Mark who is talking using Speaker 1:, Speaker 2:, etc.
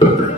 Speaker 1: Thank you.